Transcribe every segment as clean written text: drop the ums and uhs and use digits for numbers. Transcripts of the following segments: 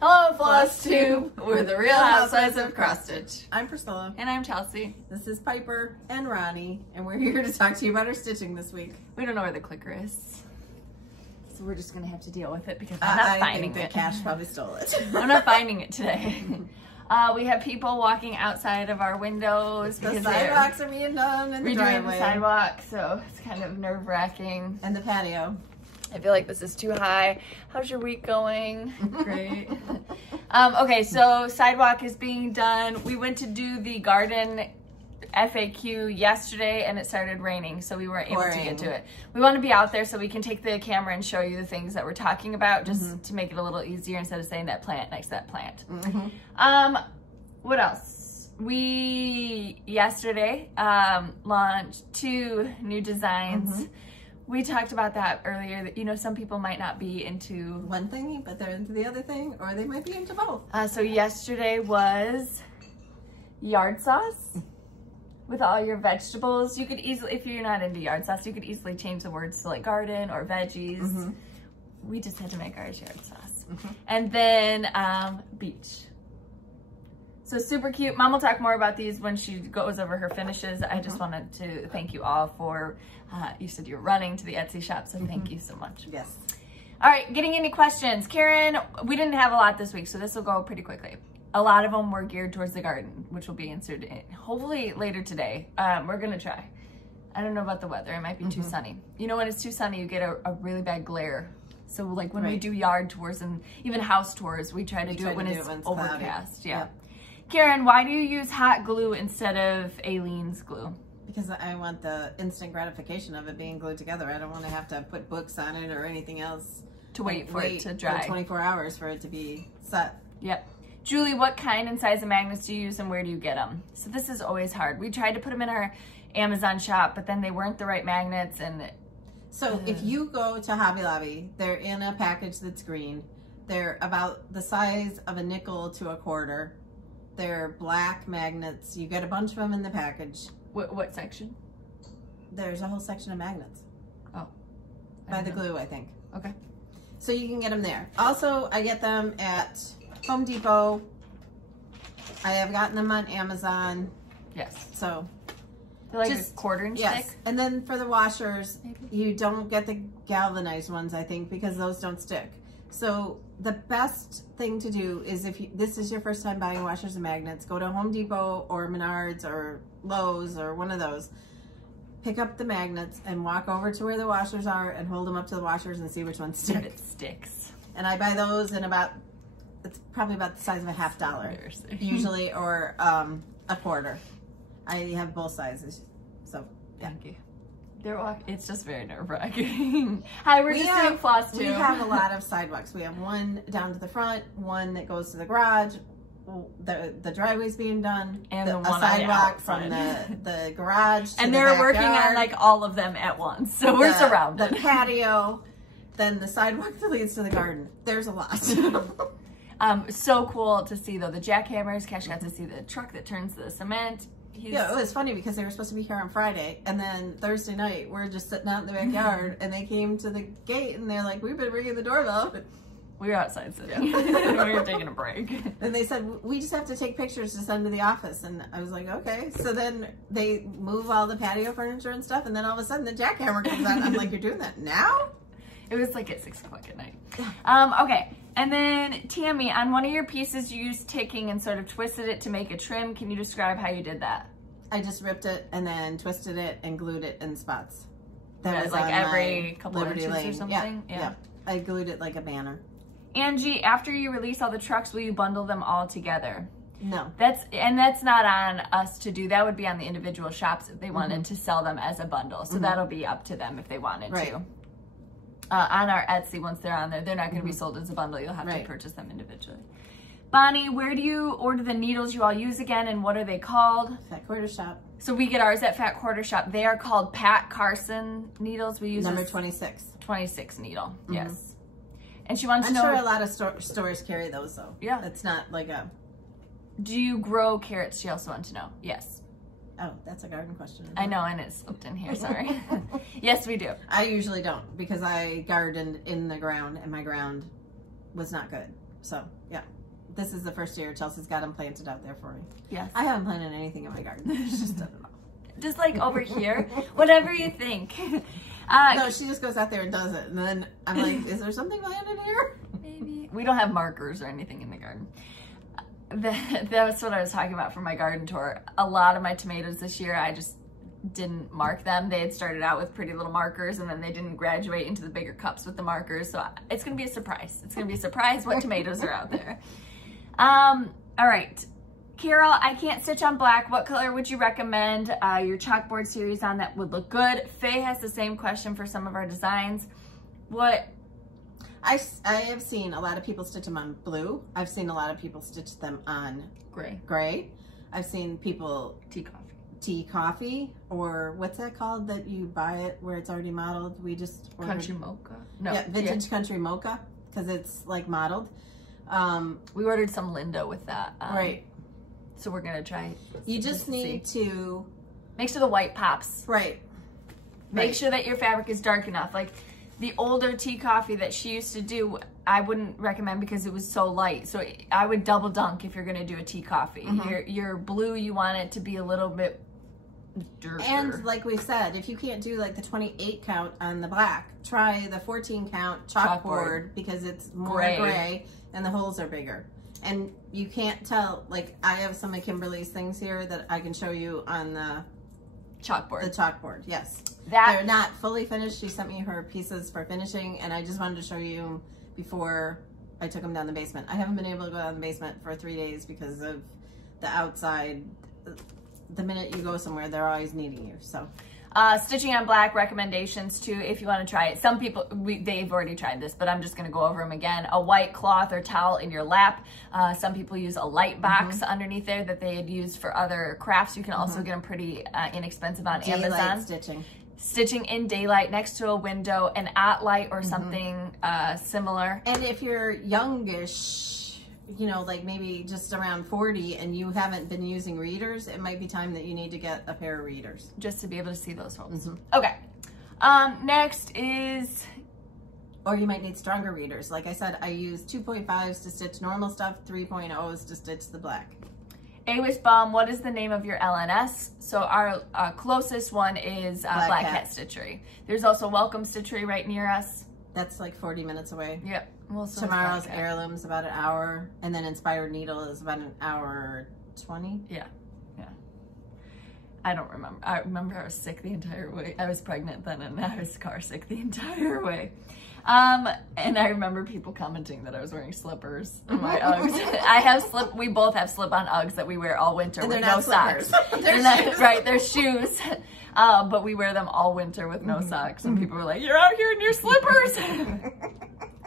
Hello, Flosstube. We're the Real Housewives of Cottage. I'm Priscilla. And I'm Chelsea. This is Piper and Ronnie, and we're here to talk to you about our stitching this week. We don't know where the clicker is, so we're just gonna have to deal with it because I'm not finding it. I think the cash probably stole it. I'm not finding it today. We have people walking outside of our windows The because sidewalks are being done in the redoing driveway. the sidewalk, so it's kind of nerve-wracking. And the patio. I feel like this is too high. How's your week going? Great. Okay, so sidewalk is being done. We went to do the garden FAQ yesterday and it started raining, so we weren't able to get to it. We want to be out there so we can take the camera and show you the things that we're talking about, just to make it a little easier instead of saying that plant next to that plant. What else? We yesterday launched 2 new designs. We talked about that earlier, that, you know, some people might not be into one thing, but they're into the other thing, or they might be into both. So yesterday was yard sauce with all your vegetables. You could easily, if you're not into yard sauce, you could easily change the words to like garden or veggies. We just had to make ours yard sauce. And then beach. So super cute. Mom will talk more about these when she goes over her finishes. I just wanted to thank you all for, you said you're running to the Etsy shop, so thank you so much. Yes. All right, getting any questions. Karen, we didn't have a lot this week, so this will go pretty quickly. A lot of them were geared towards the garden, which will be answered hopefully later today. We're gonna try. I don't know about the weather. It might be too sunny. You know, when it's too sunny, you get a really bad glare. So like when we do yard tours and even house tours, we try to do it when it's overcast. Yeah. Karen, why do you use hot glue instead of Aleene's glue? Because I want the instant gratification of it being glued together. I don't want to have to put books on it or anything else. To wait for it to dry. 24 hours for it to be set. Yep. Julie, what kind and size of magnets do you use and where do you get them? So this is always hard. We tried to put them in our Amazon shop, but then they weren't the right magnets. And so if you go to Hobby Lobby, they're in a package that's green. They're about the size of a nickel to a quarter. They're black magnets. You get a bunch of them in the package. What section? There's a whole section of magnets. Oh. By the glue, I think. Okay. So you can get them there. Also, I get them at Home Depot. I have gotten them on Amazon. Yes. So they're like just a quarter-inch thick. And then for the washers, you don't get the galvanized ones, I think, because those don't stick. So the best thing to do is if this is your first time buying washers and magnets, go to Home Depot or Menards or Lowe's or one of those. Pick up the magnets and walk over to where the washers are and hold them up to the washers and see which ones stick. It sticks. And I buy those in it's probably about the size of a $50 usually, or a quarter. I have both sizes. So yeah. Thank you. It's just very nerve-wracking. Hi, we're just doing floss too. We have a lot of sidewalks. We have one down to the front, one that goes to the garage, the driveway's being done, and a sidewalk from the garage to and the they're backyard, working on like all of them at once, so we're surrounded. The patio, then the sidewalk that leads to the garden. There's a lot. So cool to see though the jackhammers. Cash got to see the truck that turns the cement. Yeah, it was funny because they were supposed to be here on Friday, and then Thursday night we're just sitting out in the backyard, and they came to the gate, and they're like, "We've been ringing the doorbell." We were outside sitting. We were taking a break. And they said, "We just have to take pictures to send to the office," and I was like, "Okay." So then they move all the patio furniture and stuff, and then all of a sudden the jackhammer comes on. I'm like, "You're doing that now?" It was like at 6 o'clock at night. Okay. And then Tammy, on one of your pieces you used ticking and sort of twisted it to make a trim. Can you describe how you did that? I just ripped it and then twisted it and glued it in spots. That was like every couple of inches or something? Yeah. I glued it like a banner. Angie, after you release all the trucks, will you bundle them all together? No. That's not on us to do. That would be on the individual shops if they wanted to sell them as a bundle. So that'll be up to them if they wanted to. On our Etsy, once they're on there, they're not going to be sold as a bundle. You'll have to purchase them individually. Bonnie, where do you order the needles you all use again, and what are they called? Fat Quarter Shop. So we get ours at Fat Quarter Shop. They are called Pat Carson needles. We use number 26. 26 needle. Yes. And she wants to know. I'm sure a lot of stores carry those though. Yeah. It's not like a. Do you grow carrots? She also wants to know. Yes. Oh, that's a garden question. I know, and it slipped in here, sorry. Yes, we do. I usually don't because I gardened in the ground and my ground was not good. So, yeah. This is the first year Chelsea's got them planted out there for me. Yes. I haven't planted anything in my garden. She's just done it all. Just like over here, whatever you think. No, she just goes out there and does it. And then I'm like, is there something planted here? Maybe. We don't have markers or anything in the garden. That's what I was talking about for my garden tour. A lot of my tomatoes this year, I just didn't mark them. They had started out with pretty little markers and then they didn't graduate into the bigger cups with the markers. So it's going to be a surprise. It's going to be a surprise what tomatoes are out there. All right. Carol, I can't stitch on black. What color would you recommend your chalkboard series on that would look good? Faye has the same question for some of our designs. What? I have seen a lot of people stitch them on blue. I've seen a lot of people stitch them on gray. I've seen people tea coffee, or what's that called that you buy it where it's already modeled? We just ordered. Country mocha? No. Yeah, vintage country mocha, because it's like modeled. We ordered some Linda with that. Right. So we're going to try. You just need to make sure the white pops. Right. Make sure that your fabric is dark enough. Like the older tea coffee that she used to do, I wouldn't recommend because it was so light. So I would double dunk if you're going to do a tea coffee. Mm-hmm. Your blue, you want it to be a little bit darker. And like we said, if you can't do like the 28 count on the black, try the 14 count chalkboard because it's more gray and the holes are bigger. And you can't tell, like I have some of Kimberly's things here that I can show you on the chalkboard. The chalkboard, yes. They're not fully finished. She sent me her pieces for finishing and I just wanted to show you before I took them down the basement. I haven't been able to go down the basement for 3 days because of the outside. The minute you go somewhere, they're always needing you, so. Stitching on black recommendations too, if you want to try it. Some people, they've already tried this, but I'm just going to go over them again. A white cloth or towel in your lap. Some people use a light box underneath there that they had used for other crafts. You can also get them pretty inexpensive on Amazon. Stitching in daylight next to a window, an light or something similar. And if you're youngish, you know, like maybe just around 40 and you haven't been using readers, it might be time that you need to get a pair of readers. Just to be able to see those holes. Okay. Next is... Or you might need stronger readers. Like I said, I use 2.5s to stitch normal stuff, 3.0s to stitch the black. Awish Bum, what is the name of your LNS? So our closest one is Black Cat Stitchery. There's also Welcome Stitchery right near us. That's like 40 minutes away. Yep. Well, so Tomorrow's Heirloom's about an hour, and then Inspired Needle is about an hour 20. Yeah, yeah. I don't remember. I remember I was sick the entire way. I was pregnant then, and I was car sick the entire way. And I remember people commenting that I was wearing slippers in my Uggs. We both have slip-on Uggs that we wear all winter with no socks. They're shoes. Right, they're shoes. But we wear them all winter with no socks. And people were like, you're out here in your slippers.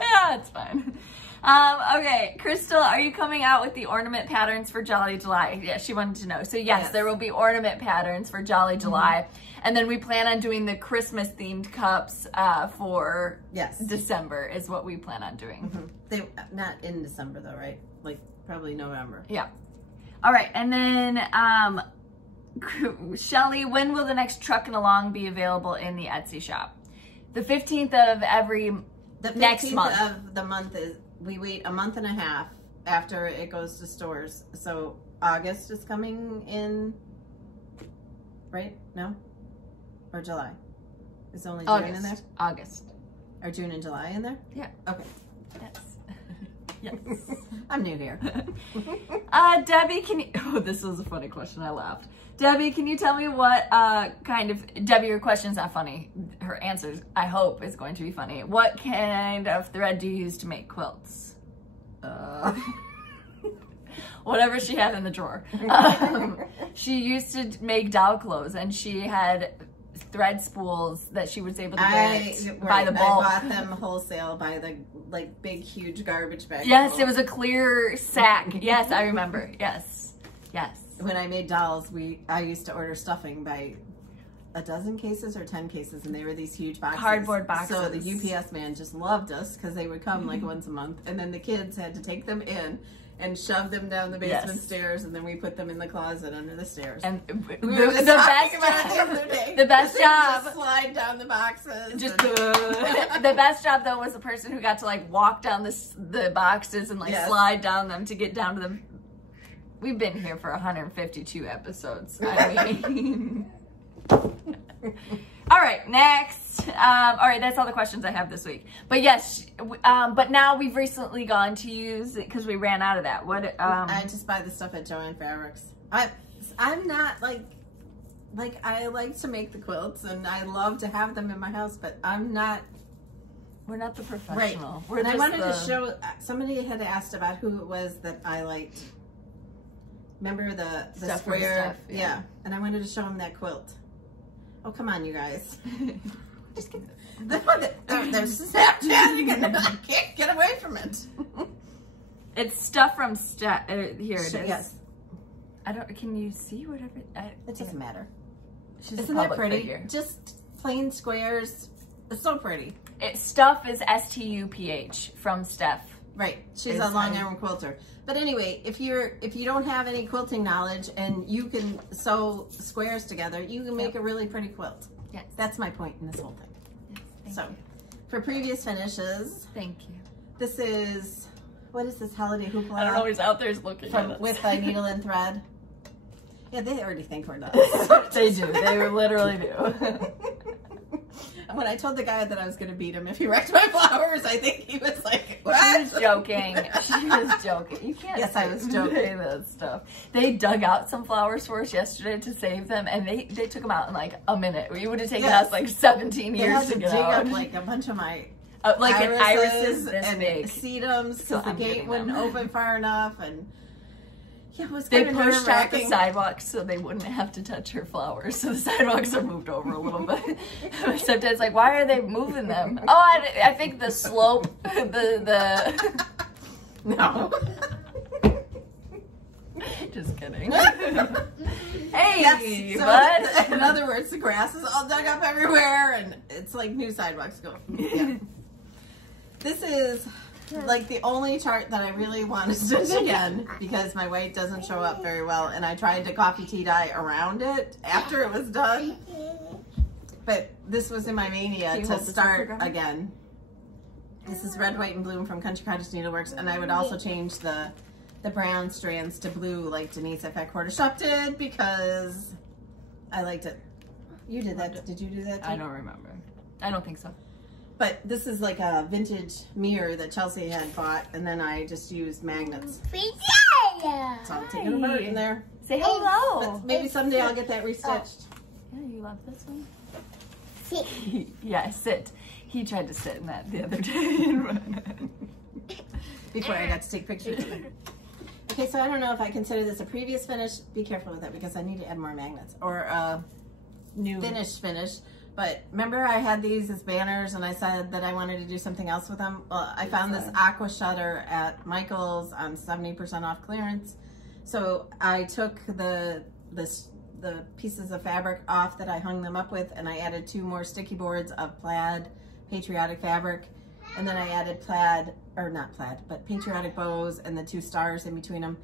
Yeah, it's fine. Okay, Crystal, are you coming out with the ornament patterns for Jolly July? Yeah, she wanted to know. So yes, there will be ornament patterns for Jolly July. And then we plan on doing the Christmas themed cups for December is what we plan on doing. They not in December though, right? Like probably November. Yeah. All right, and then Shelly, when will the next Truckin' Along be available in the Etsy shop? The 15th of every next month. The 15th of the month is, we wait a month and a half after it goes to stores. So August is coming in, right? No? Or July? Is only June in there? August. Are June and July in there? Yeah. Okay. Yes. Yes. I'm new here. Debbie, this was a funny question, I laughed. Debbie, can you tell me what Debbie, your question's not funny. Her answer, I hope, is going to be funny. What kind of thread do you use to make quilts? Whatever she had in the drawer. She used to make doll clothes, and she had thread spools that she was able to get by the bulk. I bought them wholesale by the big huge garbage bag. Yes, it was a clear sack. Yes, I remember. Yes, yes. When I made dolls, I used to order stuffing by a dozen cases or 10 cases, and they were these huge boxes. Cardboard boxes. So the UPS man just loved us because they would come like once a month, and then the kids had to take them in and shove them down the basement stairs, and then we put them in the closet under the stairs. And we were the best job. Just slide down the boxes. Just the best job though was the person who got to like walk down the boxes and like slide down them to get down to them. We've been here for 152 episodes. I mean. All right, next. All right, that's all the questions I have this week. But yes, but now we've recently gone to use it because we ran out of that. What? I just buy the stuff at Joann Fabrics. I'm not like I like to make the quilts and I love to have them in my house, but I'm not. We're not the professional. Right. We're and just I wanted to show. Somebody had asked about who it was that I liked. Remember the square? Yeah. And I wanted to show them that quilt. Oh, come on, you guys. Just kidding. They're Snapchatting and I can't get away from it. It's stuff from here it is. Yes. I don't, can you see whatever? It doesn't matter. Isn't that pretty? Just plain squares. It's so pretty. Stuff is STUPH from Steph. Right. She's a Long Island quilter. But anyway, if you don't have any quilting knowledge and you can sew squares together, you can make a really pretty quilt. Yes. That's my point in this whole thing. Yes, so, for previous finishes, thank you. This is, what is this, Holiday Hooplah? I don't know, he's out there looking at us. With a needle and thread. Yeah, they already think we're nuts. They do. They literally do. When I told the guy that I was going to beat him if he wrecked my flowers, I think he was like, what? She was joking. She was joking. You can't I was joking. That stuff. They dug out some flowers for us yesterday to save them, and they took them out in like a minute. We would have taken us like 17 years to get dig out. Up like a bunch of my like irises and big. sedums because the gate wouldn't open far enough, and yeah, it was they pushed out the sidewalks so they wouldn't have to touch her flowers. So the sidewalks are moved over a little bit. Sometimes like, why are they moving them? Oh, I think the slope, the no. Just kidding. Hey, yes, so bud. In other words, the grass is all dug up everywhere, and it's like new sidewalks go. Yeah. This is like the only chart that I really want to stitch again because my white doesn't show up very well, and I tried to coffee tea dye around it after it was done, but this was in my mania to start again. This is Red, White, and Bloom from Country Cottage Needleworks, and I would also change the brown strands to blue like Denise at Fat Quarter Shop did because I liked it. You did that. Did you do that too? I don't remember. I don't think so. But this is like a vintage mirror that Chelsea had bought, and then I just used magnets. So I'm taking a bird in there. Say hello. But maybe someday I'll get that restitched. Yeah, you love this one? Sit. Yeah, sit. He tried to sit in that the other day. Before I got to take pictures of it. Okay, so I don't know if I consider this a previous finish. Be careful with that because I need to add more magnets. Or a new finish. But remember I had these as banners and I said that I wanted to do something else with them? Well, I found this aqua shutter at Michael's on 70% off clearance. So I took the pieces of fabric off that I hung them up with, and I added 2 more sticky boards of plaid patriotic fabric. And then I added patriotic bows and the 2 stars in between them.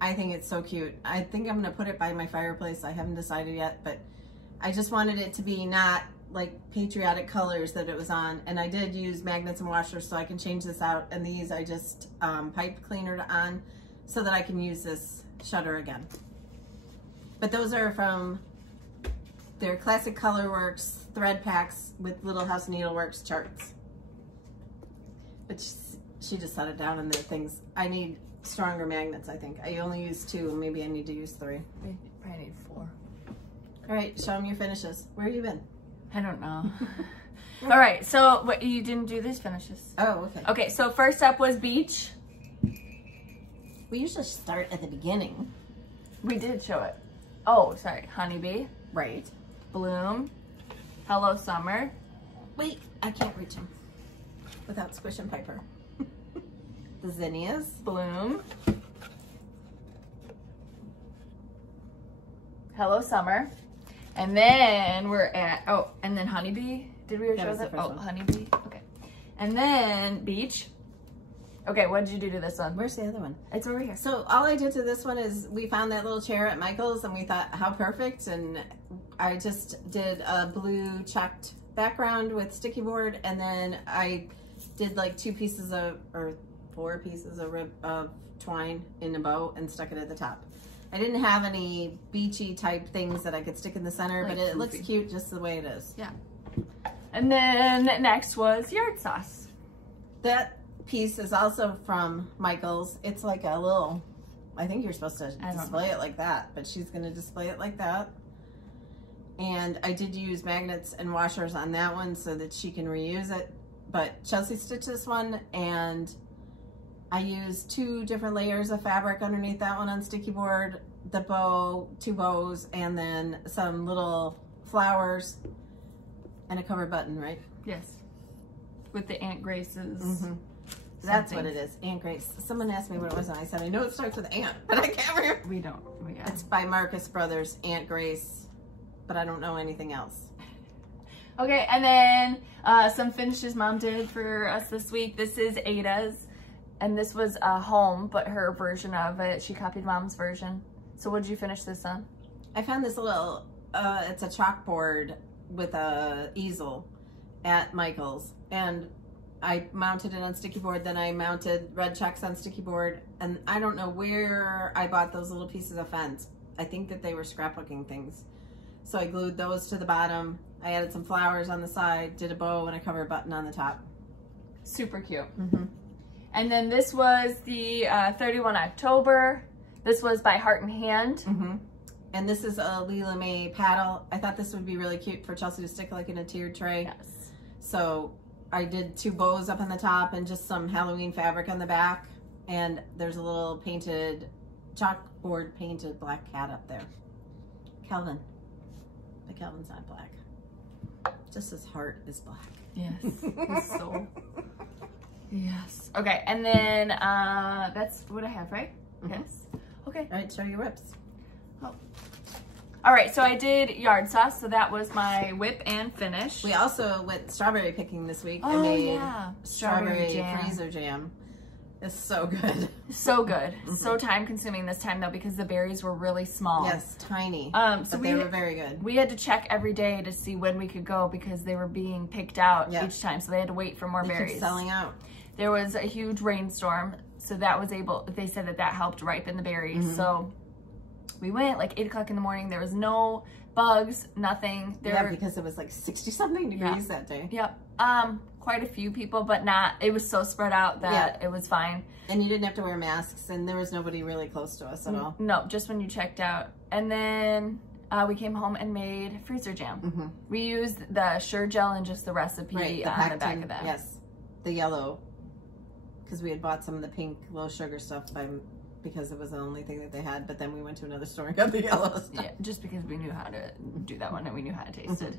I think it's so cute. I think I'm gonna put it by my fireplace. I haven't decided yet, but I just wanted it to be not like patriotic colors that it was on. And I did use magnets and washers so I can change this out. And these I just pipe cleanered on so that I can use this shutter again. But those are from their Classic Colorworks thread packs with Little House Needleworks charts. But she just set it down in their things. I need stronger magnets, I think. I only use 2, and maybe I need to use 3. I probably need 4. All right, show them your finishes. Where have you been? I don't know. All right, so what, you didn't do these finishes. Oh, okay. Okay, so first up was Beach. We usually start at the beginning. We did show it. Oh, sorry. Honeybee. Right. Bloom. Hello Summer. Wait, I can't reach them without squishing Piper. The zinnias. Bloom. Hello Summer. And then we're at, oh, and then Honeybee. Did we show that? Oh, one. Honeybee. Okay. And then Beach. Okay, what did you do to this one? Where's the other one? It's over here. So all I did to this one is we found that little chair at Michael's and we thought how perfect, and I just did a blue checked background with sticky board, and then I did like 2 pieces of, or 4 pieces of twine in a bow and stuck it at the top. I didn't have any beachy type things that I could stick in the center, like, but it looks cute just the way it is. Yeah. And then next was yard sauce. That piece is also from Michael's. It's like a little, I think you're supposed to display it like that, but she's going to display it like that. And I did use magnets and washers on that one so that she can reuse it. But Chelsea stitched this one, and I used 2 different layers of fabric underneath that one on sticky board, the bow, 2 bows, and then some little flowers and a cover button, right? Yes. With the Aunt Grace's. Mm-hmm. That's what it is, Aunt Grace. Someone asked me what it was, and I said, I know it starts with Aunt, but I can't remember. We don't. Yeah. It's by Marcus Brothers, Aunt Grace, but I don't know anything else. Okay, and then some finishes Mom did for us this week. This is Ada's, and this was a home, but her version of it. She copied Mom's version. So what did you finish this on? I found this little, it's a chalkboard with a easel at Michael's, and I mounted it on sticky board, then I mounted red checks on sticky board, and I don't know where I bought those little pieces of fence. I think that they were scrapbooking things. So I glued those to the bottom. I added some flowers on the side, did a bow and a cover button on the top. Super cute. Mm-hmm. And then this was the 31 October. This was by Heart and Hand. Mm-hmm. And this is a Leela May paddle. I thought this would be really cute for Chelsea to stick like in a tiered tray. Yes. So I did 2 bows up on the top and just some Halloween fabric on the back. And there's a little painted, chalkboard painted black cat up there. Calvin. But Calvin's not black. Just his heart is black. Yes. His soul. Yes. Okay, and then that's what I have, right? Mm-hmm. Yes. Okay. All right, show your whips. Oh. All right, so I did yard sauce, so that was my whip and finish. We also went strawberry picking this week. Oh, I made yeah. strawberry jam. freezer jam. It's so good. So good. Mm-hmm. So time consuming this time though, because the berries were really small. Yes, tiny. So but they were very good. We had to check every day to see when we could go because they were being picked out each time, so they had to wait for more berries. Keep selling out. There was a huge rainstorm, so that was they said that helped ripen the berries. Mm-hmm. So we went like 8 o'clock in the morning. There was no bugs, nothing. Yeah, because it was like 60 something degrees that day. Yep. Quite a few people, but not, it was so spread out that it was fine. And you didn't have to wear masks, and there was nobody really close to us at all. No, just when you checked out. And then we came home and made freezer jam. Mm-hmm. We used the Sure Gel and just the recipe on the back of that. Yes, the yellow, because we had bought some of the pink low sugar stuff because it was the only thing that they had, but then we went to another store and got the yellow stuff. Yeah, just because we knew how to do that one and we knew how to taste it.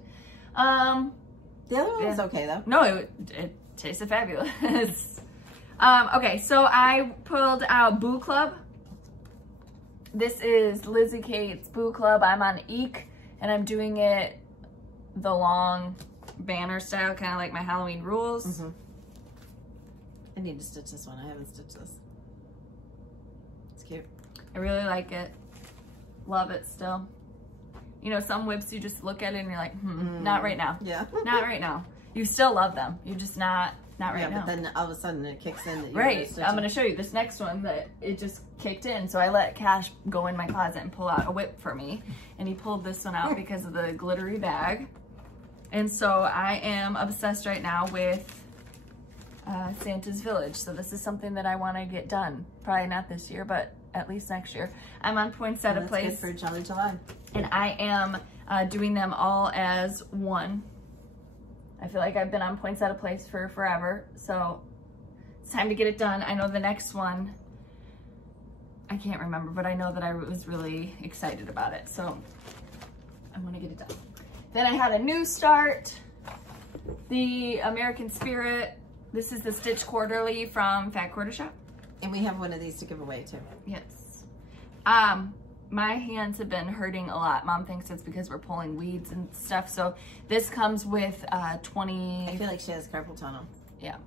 The other one was okay though. No, it tasted fabulous. Okay, so I pulled out Boo Club. This is Lizzie Kate's Boo Club. I'm on Eek, and I'm doing it the long banner style, kind of like my Halloween rules. Mm-hmm. I need to stitch this one. I haven't stitched this. It's cute. I really like it. Love it still. You know, some whips you just look at it and you're like, not right now. Yeah. Not right now. You still love them. You're just not right now. Yeah, but then all of a sudden it kicks in that you're right. I'm going to show you this next one that it just kicked in. So I let Cash go in my closet and pull out a whip for me. And he pulled this one out because of the glittery bag. And so I am obsessed right now with Santa's Village. So this is something that I want to get done. Probably not this year, but at least next year. I'm on Poinsettia Place. Good for Jolly July. And I am doing them all as one. I feel like I've been on Poinsettia Place for forever, so it's time to get it done. I know the next one, I can't remember, but I know that I was really excited about it, so I want to get it done. Then I had a new start, the American Spirit. This is the Stitch Quarterly from Fat Quarter Shop. And we have one of these to give away too. Yes. my hands have been hurting a lot. Mom thinks it's because we're pulling weeds and stuff. So this comes with 20. I feel like she has carpal tunnel. Yeah.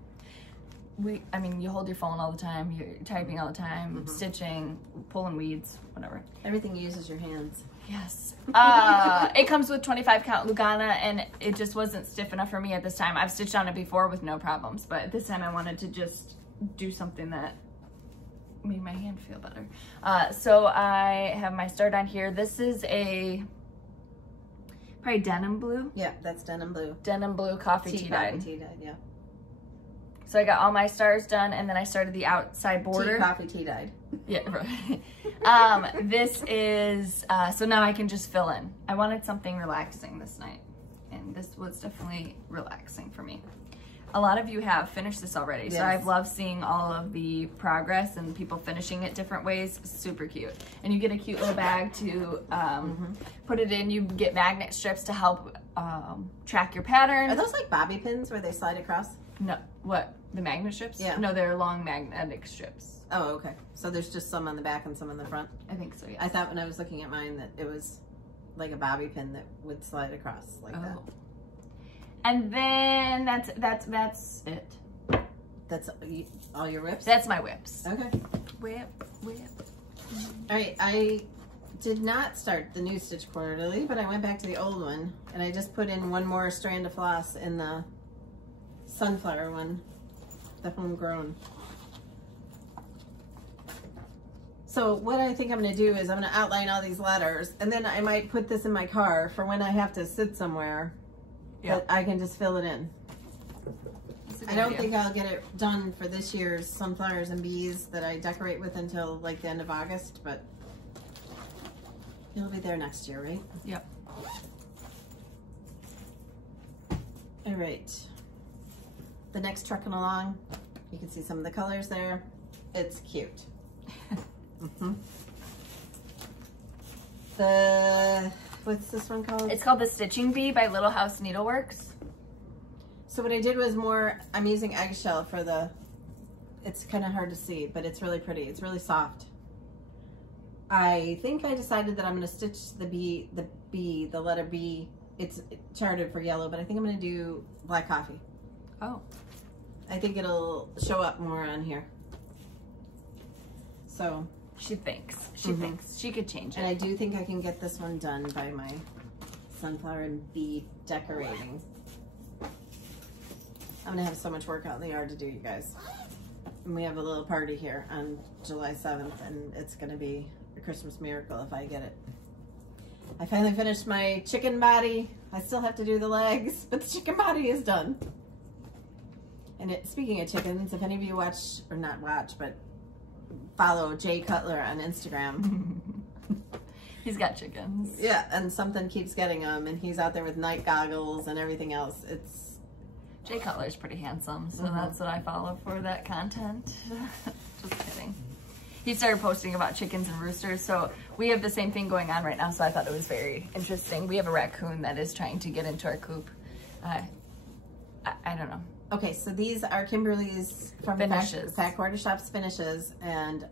I mean, you hold your phone all the time, you're typing all the time, stitching, pulling weeds, whatever. Everything uses your hands. Yes. It comes with 25 count Lugana, and it just wasn't stiff enough for me at this time. I've stitched on it before with no problems, but this time I wanted to just do something that made my hand feel better. So I have my start on here. This is probably denim blue. Yeah, that's denim blue. Denim blue coffee tea dyed. Tea dyed, yeah. So I got all my stars done, and then I started the outside border. Coffee tea dyed. Yeah, right. This is, so now I can just fill in. I wanted something relaxing this night, and this was definitely relaxing for me. A lot of you have finished this already, yes. So I've loved seeing all of the progress and people finishing it different ways. Super cute. And you get a cute little bag to put it in. You get magnet strips to help track your pattern. Are those like bobby pins where they slide across? No, what? The magnet strips? Yeah. No, they're long magnetic strips. Oh, okay. So there's just some on the back and some on the front? I think so, yeah. I thought when I was looking at mine that it was like a bobby pin that would slide across like that. And then that's it. That's all your whips? That's my whips. Okay. Whip. All right, I did not start the new Stitch Quarterly, but I went back to the old one, and I just put in one more strand of floss in the sunflower one, the homegrown. So what I think I'm going to do is I'm going to outline all these letters, and then I might put this in my car for when I have to sit somewhere. But I can just fill it in. I don't think I'll get it done for this year's sunflowers and bees that I decorate with until like the end of August, but it'll be there next year, right? Yep. All right. The next trucking along, you can see some of the colors there. It's cute. What's this one called? It's called the Stitching Bee by Little House Needleworks. So what I did was I'm using eggshell for it's kind of hard to see, but it's really pretty. It's really soft. I think I decided that I'm going to stitch the letter B. It's charted for yellow, but I think I'm going to do black coffee. Oh. I think it'll show up more on here. So. She thinks she could change it. And I do think I can get this one done by my sunflower and bee decorating. I'm gonna have so much work out in the yard to do, you guys. And we have a little party here on July 7th, and it's gonna be a Christmas miracle if I get it. I finally finished my chicken body. I still have to do the legs, but the chicken body is done. And speaking of chickens, if any of you watch, or not watch, but follow Jay Cutler on Instagram. He's got chickens. Yeah, and something keeps getting him, and he's out there with night goggles and everything else. Jay Cutler's pretty handsome, so that's what I follow for that content. Just kidding. He started posting about chickens and roosters, so we have the same thing going on right now, so I thought it was very interesting. We have a raccoon that is trying to get into our coop. I don't know. Okay, so these are Kimberly's from finishes. Fat Quarter Shop's finishes, and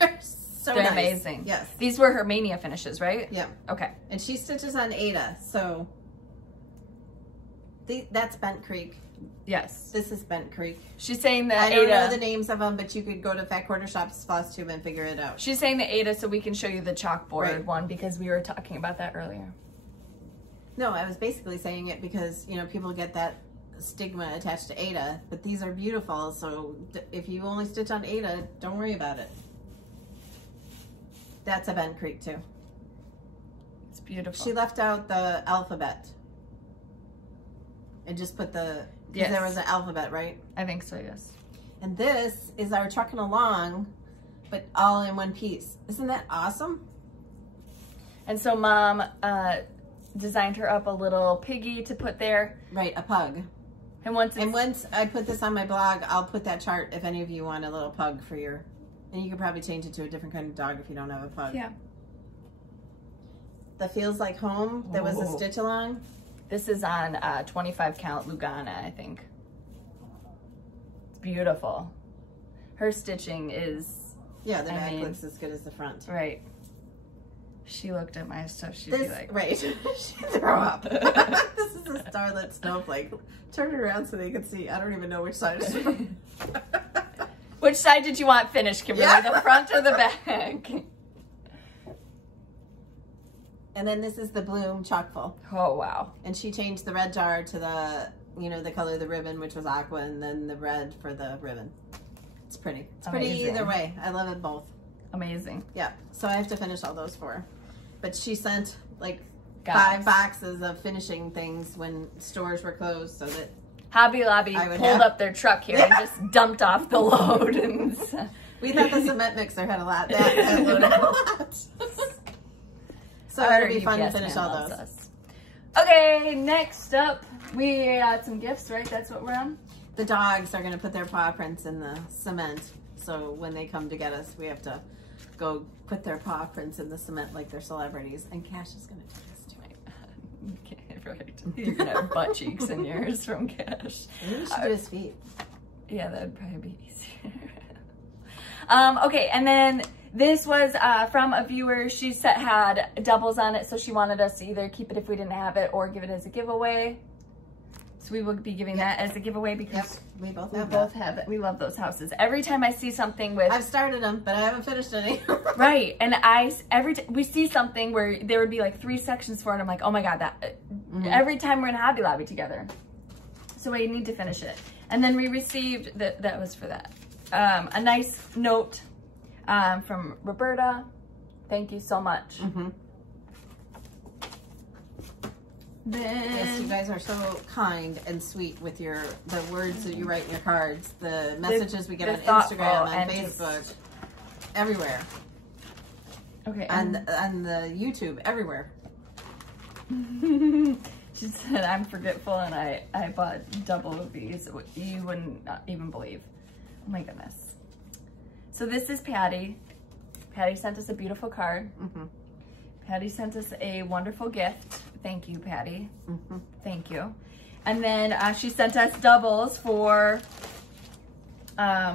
they're so they're nice. Amazing. Yes. These were her Mania finishes, right? Yeah. Okay. And she stitches on Ada, so that's Bent Creek. Yes. This is Bent Creek. She's saying that I don't know the names of them, but you could go to Fat Quarter Shop's Flosstube and figure it out. She's saying the Ada so we can show you the chalkboard one because we were talking about that earlier. No, I was basically saying it because, you know, people get that stigma attached to Ada, but these are beautiful, so if you only stitch on Ada, don't worry about it. That's a Bent Creek too. It's beautiful. She left out the alphabet and just put the, because there was an alphabet, right? I think so, yes. And this is our trucking along, but all in one piece. Isn't that awesome? And so Mom designed her up a little piggy to put there. Right, a pug. And once I put this on my blog, I'll put that chart if any of you want a little pug for your, and you can probably change it to a different kind of dog if you don't have a pug. Yeah. The Feels Like Home, that was a stitch along. This is on 25 count Lugana, I think. It's beautiful. Her stitching is... Yeah, the back looks as good as the front. Right. she looked at my stuff, she'd be like... Right. She'd throw up. This is a starlit snowflake. Turn it around so they can see. I don't even know which side it's from. Which side did you want finished, Kimberly? Yeah. The front or the back? And then this is the Bloom Chock-full. Oh, wow. And she changed the red jar to the, you know, the color of the ribbon, which was aqua, and then the red for the ribbon. It's pretty. It's pretty either way. I love it both. Amazing. Yeah. So I have to finish all those 4. But she sent like 5 boxes of finishing things when stores were closed so that Hobby Lobby pulled up their truck here and just dumped off the load. And we thought the cement mixer had a lot. That loaded a lot. So it'll be fun to finish all those. Okay, next up, we got some gifts, right? That's what we're on? The dogs are going to put their paw prints in the cement. So when they come to get us, we have to go put their paw prints in the cement like they're celebrities. And Cash is going to do this too. Okay, right. You're going to have butt cheeks in yours from Cash. Maybe we should do his feet. Yeah, that'd probably be easier. Okay, and then this was from a viewer. She had doubles on it, so she wanted us to either keep it if we didn't have it or give it as a giveaway. So we will be giving that as a giveaway because we both have it. We love those houses. Every time I see something with... I've started them, but I haven't finished any. Right. And every time we see something where there would be like 3 sections for it, I'm like, oh my God, that... Every time we're in Hobby Lobby together. So we need to finish it. And then we received, that was for that, a nice note from Roberta. Thank you so much. Then, yes, you guys are so kind and sweet with the words that you write in your cards, the messages we get on Instagram, on Facebook, everywhere. Okay. And the YouTube, everywhere. She said, I'm forgetful and I bought double of these. You wouldn't even believe. Oh my goodness. So this is Patty. Patty sent us a beautiful card. Patty sent us a wonderful gift. Thank you, Patty. Thank you. And then she sent us doubles for a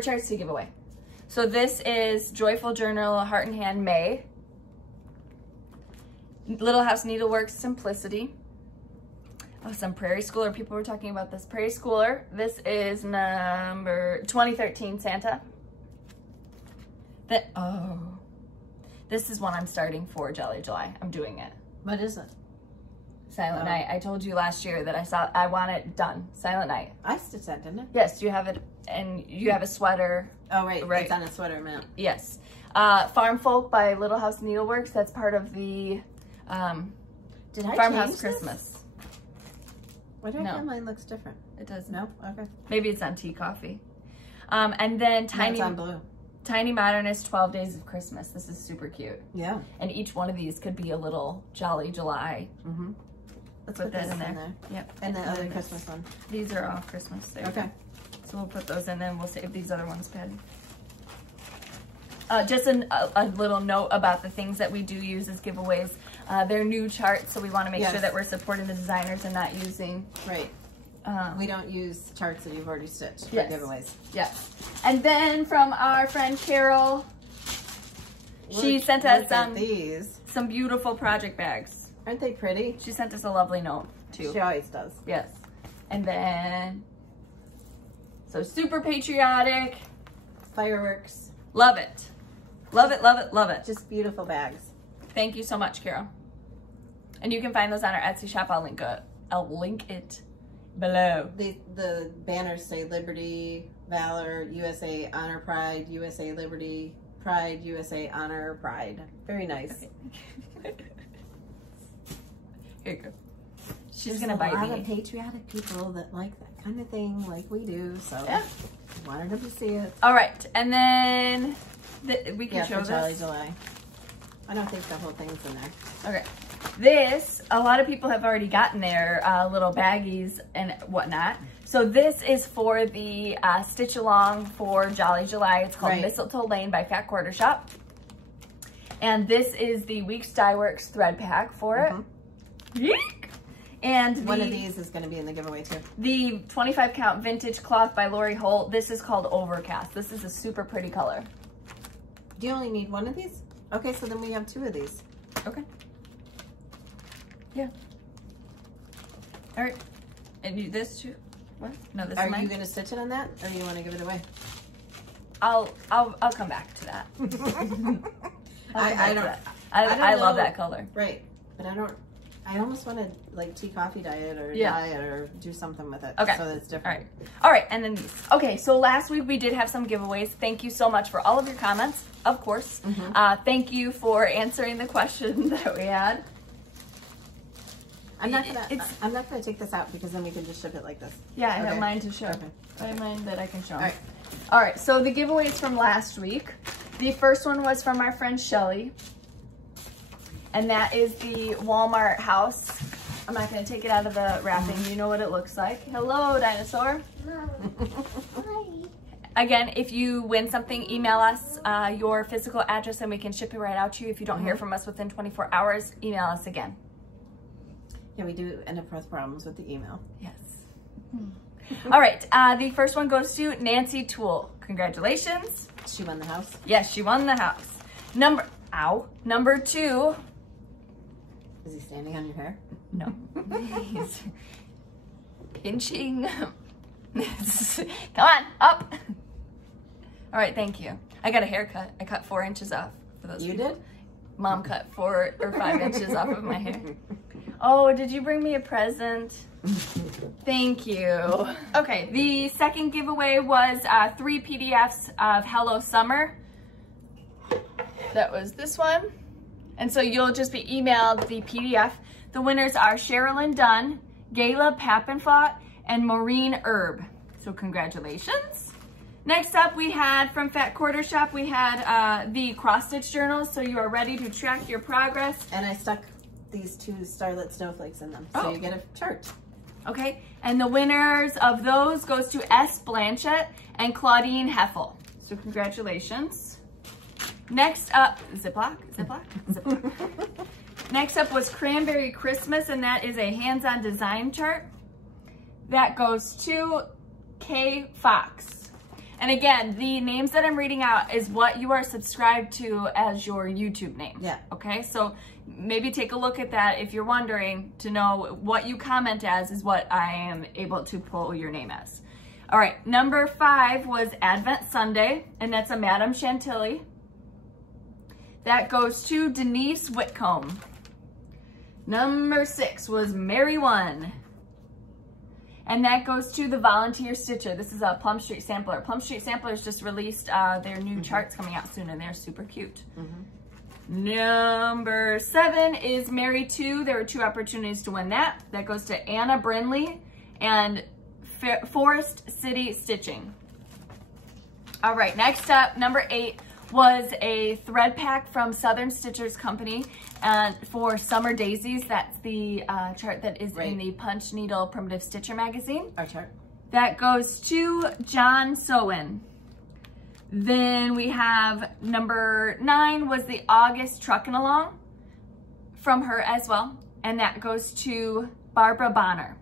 charity giveaway. So this is Joyful Journal Heart and Hand May. Little House Needleworks Simplicity. Oh, some Prairie Schooler. People were talking about this. Prairie Schooler. This is number 2013 Santa. This is one I'm starting for Jolly July. I'm doing it. What is it? Silent Night. I told you last year that I want it done. Silent Night. I stitched that, didn't I? Yes, you have it, and you have a sweater. Oh, right. It's on a sweater mount. Yes. Farm Folk by Little House Needleworks. That's part of the Farmhouse Christmas. Why do I feel mine looks different? It doesn't. No? Okay. Maybe it's on tea coffee. And then It's on blue. Tiny Modernist 12 Days of Christmas. This is super cute. Yeah. And each one of these could be a little Jolly July. Let's put that in there. Yep. And the other Christmas one. These are all Christmas. Okay. So we'll put those in and we'll save these other ones, Patty. Just a little note about the things that we do use as giveaways. They're new charts, so we want to make sure that we're supporting the designers and not using... Right. We don't use charts that you've already stitched for giveaways. Yes. And then from our friend Carol, she sent us some beautiful project bags. Aren't they pretty? She sent us a lovely note too. She always does. Yes. And then, so super patriotic. Fireworks. Love it. Love it, love it, love it. Just beautiful bags. Thank you so much, Carol. And you can find those on our Etsy shop. I'll link it below. The banners say Liberty, Valor, USA, Honor, Pride, USA, Liberty, Pride, USA, Honor, Pride. Very nice. Okay. Here you go. She's going to bite me. There's a lot of patriotic people that like that kind of thing like we do, so wanted them to see it. All right, and then we can show for this. Jolly July. I don't think the whole thing's in there. Okay. This, a lot of people have already gotten their little baggies and whatnot. So this is for the Stitch Along for Jolly July. It's called Mistletoe Lane by Fat Quarter Shop. And this is the Weeks Dye Works thread pack for it. Yeek! And one of these is going to be in the giveaway too. The 25 count vintage cloth by Lori Holt. This is called Overcast. This is a super pretty color. Do you only need one of these? Okay, so then we have 2 of these. Okay. Yeah. All right. And you, this too? What? No, this is mine. Are you going to stitch it on that, or do you want to give it away? I'll come back to that. I love that color. Right, but I almost want to like tea coffee dye it or dye it or do something with it. Okay. So that's different. All right, and then these. Okay, so last week we did have some giveaways. Thank you so much for all of your comments, of course. Thank you for answering the question that we had. I'm not gonna take this out because then we can just ship it like this. Yeah, I have mine to show. Okay. I have mine that I can show. All right, so the giveaways from last week. The first one was from our friend Shelly. And that is the Walmart house. I'm not gonna take it out of the wrapping. You know what it looks like. Hello, dinosaur. Hi. Again, if you win something, email us your physical address and we can ship it right out to you. If you don't hear from us within 24 hours, email us again. Yeah, we do end up with problems with the email. Yes. All right, the first one goes to Nancy Toole. Congratulations. She won the house? Yes, she won the house. Number 2. Is he standing on your hair? No. He's pinching. Come on, up. All right, thank you. I got a haircut. I cut 4 inches off for those You people. did? Mom cut 4 or 5 inches off of my hair. Oh, did you bring me a present? Thank you. Okay, the second giveaway was 3 PDFs of Hello Summer. That was this one. And so you'll just be emailed the PDF. The winners are Sherilyn Dunn, Gayla Pappenfott, and Maureen Herb. So congratulations. Next up, we had from Fat Quarter Shop, we had the cross stitch journals. So you are ready to track your progress. And I stuck these 2 starlit snowflakes in them. So you get a chart. Okay. And the winners of those goes to S. Blanchett and Claudine Heffel. So congratulations. Next up, Ziploc. Next up was Cranberry Christmas, and that is a hands-on design chart. That goes to K. Fox. And again, the names that I'm reading out is what you are subscribed to as your YouTube name. Yeah. Okay, so maybe take a look at that if you're wondering to know what you comment as is what I am able to pull your name as. All right, number 5 was Advent Sunday, and that's a Madame Chantilly. That goes to Denise Whitcomb. Number 6 was Mary One. And that goes to the Volunteer Stitcher. This is a Plum Street Sampler. Plum Street Samplers just released their new charts coming out soon, and they're super cute. Number 7 is Mary 2. There were 2 opportunities to win that. That goes to Anna Brinley and Forest City Stitching. All right, next up, number 8 was a thread pack from Southern Stitchers Company, and for Summer Daisies. That's the chart that is in the Punch Needle Primitive Stitcher magazine. Our chart. That goes to John Sowen. Then we have number 9 was the August Truckinalong from her as well, and that goes to Barbara Bonner.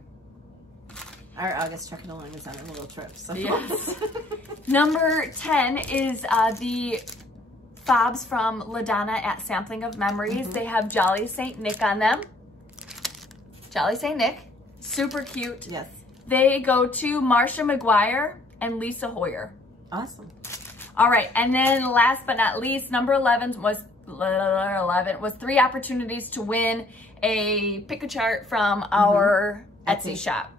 Our August Truckinalong is on a little trip. So. Yes. Number 10 is the fobs from LaDonna at Sampling of Memories. They have Jolly St. Nick on them. Jolly St. Nick. Super cute. Yes. They go to Marcia McGuire and Lisa Hoyer. Awesome. All right, and then last but not least, number 11 was 3 opportunities to win a pick a chart from our Etsy shop.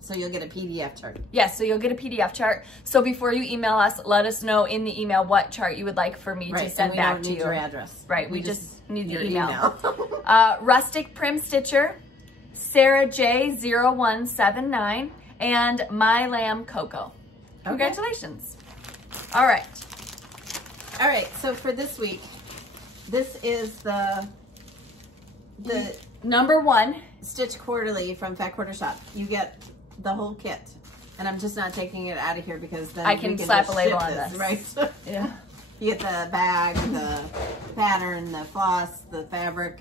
So you'll get a PDF chart. Yes, so you'll get a PDF chart. So before you email us, let us know in the email what chart you would like for me to send back to you. We don't need your address. Right, we just need your the email. Rustic Prim Stitcher, Sarah J0179, and My Lamb Coco. Congratulations. All right. All right, so for this week, this is the number 1 Stitch Quarterly from Fat Quarter Shop. You get the whole kit, and I'm just not taking it out of here because then I can slap a label on this. Right? Yeah. You get the bag, the pattern, the floss, the fabric,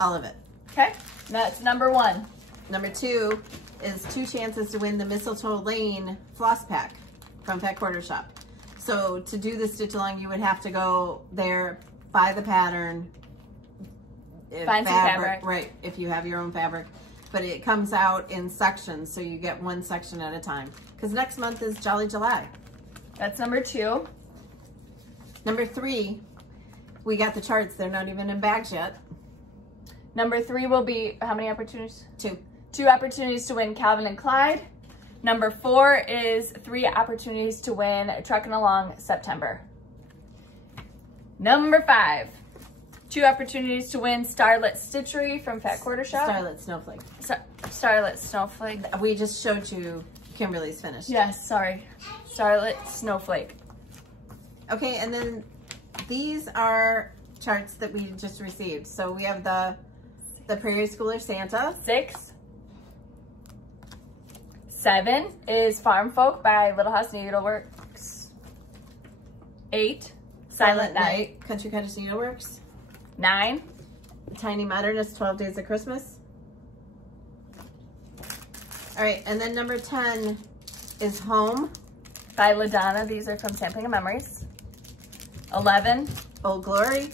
all of it. Okay, that's number 1. Number 2 is 2 chances to win the Mistletoe Lane floss pack from Fat Quarter Shop. So to do the stitch along, you would have to go there, buy the pattern. Find some fabric. Right, if you have your own fabric. But it comes out in sections, so you get one section at a time. Because next month is Jolly July. That's number 2. Number 3, we got the charts. They're not even in bags yet. Number 3 will be, how many opportunities? 2. 2 opportunities to win Calvin and Clyde. Number 4 is 3 opportunities to win Truckin' Along September. Number 5, 2 opportunities to win Starlit Stitchery from Fat Quarter Shop. Starlit Snowflake. Starlit Snowflake. We just showed you Kimberly's finished. Yes, sorry. Starlit Snowflake. Okay, and then these are charts that we just received. So we have the Prairie Schooler Santa. 6. 7 is Farm Folk by Little House Needleworks. 8, Silent Night. Country Cottage Needleworks. 9, Tiny Modernist 12 Days of Christmas. All right, and then number 10 is Home by LaDonna. These are from Sampling of Memories. 11, Old Glory.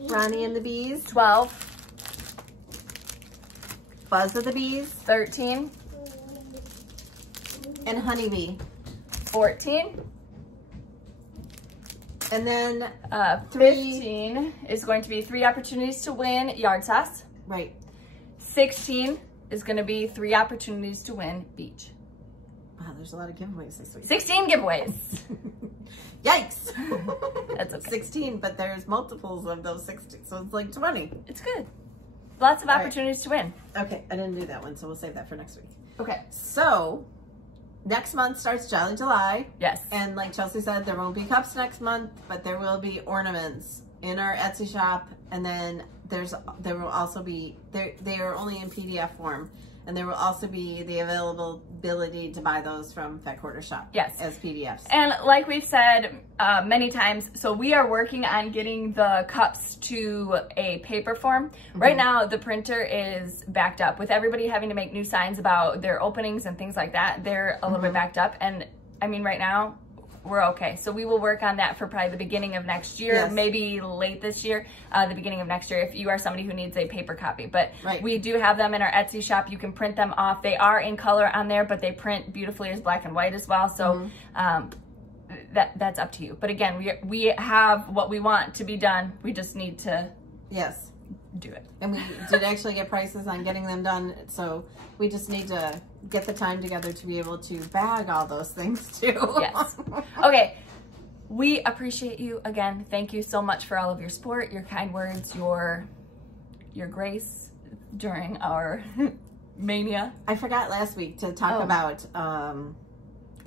Ronnie and the Bees. 12, Buzz of the Bees. 13, and Honeybee. 14, and then 15 is going to be 3 opportunities to win Yard Sauce. Right. 16 is going to be 3 opportunities to win Beach. Wow, there's a lot of giveaways this week. 16 giveaways. Yikes. That's okay. 16, but there's multiples of those 16, so it's like 20. It's good. Lots of opportunities to win. Okay, I didn't do that one, so we'll save that for next week. Okay. So, next month starts Jolly July. Yes. And like Chelsea said, there won't be cups next month, but there will be ornaments in our Etsy shop. And then there will also be, they are only in PDF form. And there will also be the availability to buy those from Fat Quarter Shop. Yes. As PDFs. And like we've said many times, so we are working on getting the cups to a paper form. Mm-hmm. Right now, the printer is backed up. With everybody having to make new signs about their openings and things like that, they're a little bit backed up. And I mean, right now, we're okay. So we will work on that for probably the beginning of next year, yes. Maybe late this year, the beginning of next year, if you are somebody who needs a paper copy. But right. We do have them in our Etsy shop. You can print them off. They are in color on there, but they print beautifully as black and white as well. So that's up to you. But again, we have what we want to be done. We just need to yes. do it. And we did actually get prices on getting them done. So we just need to get the time together to be able to bag all those things too. Yes. Okay. We appreciate you again. Thank you so much for all of your support, your kind words, your grace during our mania. I forgot last week to talk about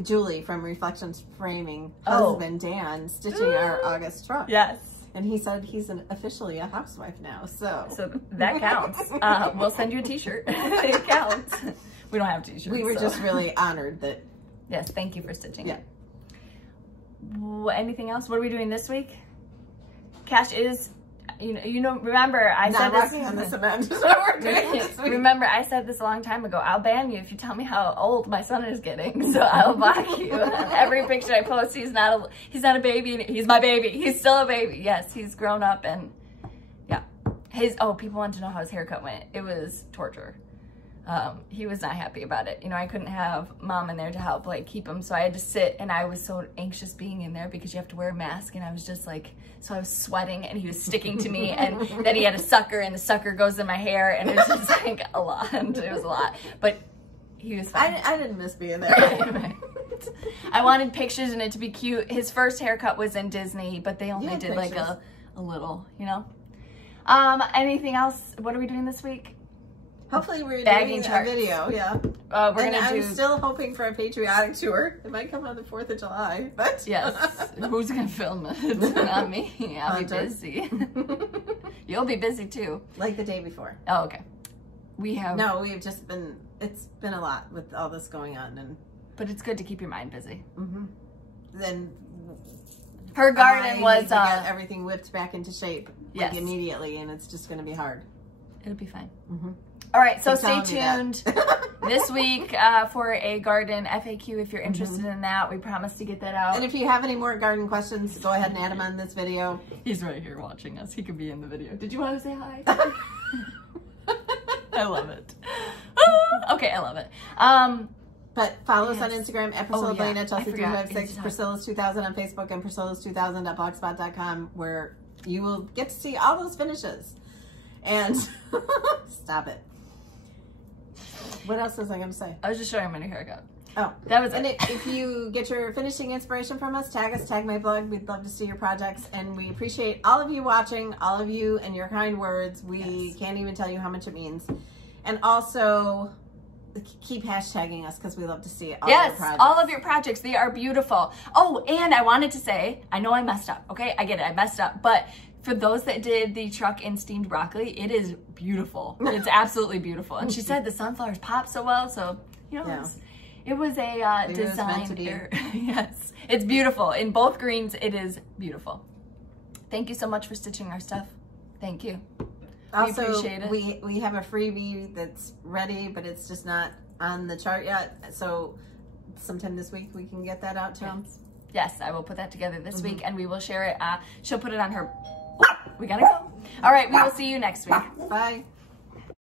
Julie from Reflections Framing, husband Dan, stitching our August truck. Yes. And he said he's officially a housewife now, so that counts. We'll send you a t-shirt. It counts. We don't have t-shirts. We were just really honored that. Yes, thank you for stitching. Yeah. Anything else? What are we doing this week? Cash is, remember I said this. Walking on the cement is what we're doing this week. Remember I said this a long time ago. I'll ban you if you tell me how old my son is getting. So I'll block you. Every picture I post, he's not a baby. He's my baby. He's still a baby. Yes, he's grown up and yeah. People want to know how his haircut went. It was torture. He was not happy about it. I couldn't have mom in there to help keep him. So I had to sit, and I was so anxious being in there because you have to wear a mask. And I was just so I was sweating and he was sticking to me. And then he had a sucker and the sucker goes in my hair. And it was just a lot. It was a lot, but he was fine. I didn't miss being there. I wanted pictures and it to be cute. His first haircut was in Disney, but they only did a little, Anything else? What are we doing this week? Hopefully we're Bagging doing a video, yeah. I'm still hoping for a patriotic tour. It might come on the 4th of July, but... Yes. Who's going to film it? It's not me. I'll be busy. You'll be busy too. Like the day before. Oh, okay. No, we've just been... It's been a lot with all this going on. But it's good to keep your mind busy. Mm-hmm. Then... Her garden was... to get everything whipped back into shape immediately, and it's just going to be hard. It'll be fine. Mm-hmm. All right, so stay tuned. this week for a garden FAQ if you're interested in that. We promise to get that out. And if you have any more garden questions, go ahead and add them on this video. He's right here watching us. He could be in the video. Did you want to say hi? I love it. Okay, I love it. But follow us on Instagram at Priscilla Blaine, at I forgot. Chelsea356, Priscilla's2000 on Facebook, and Priscilla's2000.blogspot.com, where you will get to see all those finishes. And stop it. What else was I going to say? I was just showing my new haircut. Oh, that was it. And if you get your finishing inspiration from us, tag us, tag my blog. We'd love to see your projects, and we appreciate all of you watching, all of you and your kind words. We can't even tell you how much it means. And also, keep hashtagging us because we love to see all your projects. All of your projects. They are beautiful. Oh, and I wanted to say, I know I messed up. Okay, I get it. I messed up, but for those that did the truck and steamed broccoli, it is beautiful. It's absolutely beautiful. And she said the sunflowers pop so well, so you know. Yeah. It was a design error. Yes, it's beautiful. In both greens, it is beautiful. Thank you so much for stitching our stuff. Thank you. Also, we appreciate it. We have a freebie that's ready, but it's just not on the chart yet. So sometime this week we can get that out to them. Yes, I will put that together this week, and we will share it. She'll put it on her. We gotta go. All right, we will see you next week. Bye.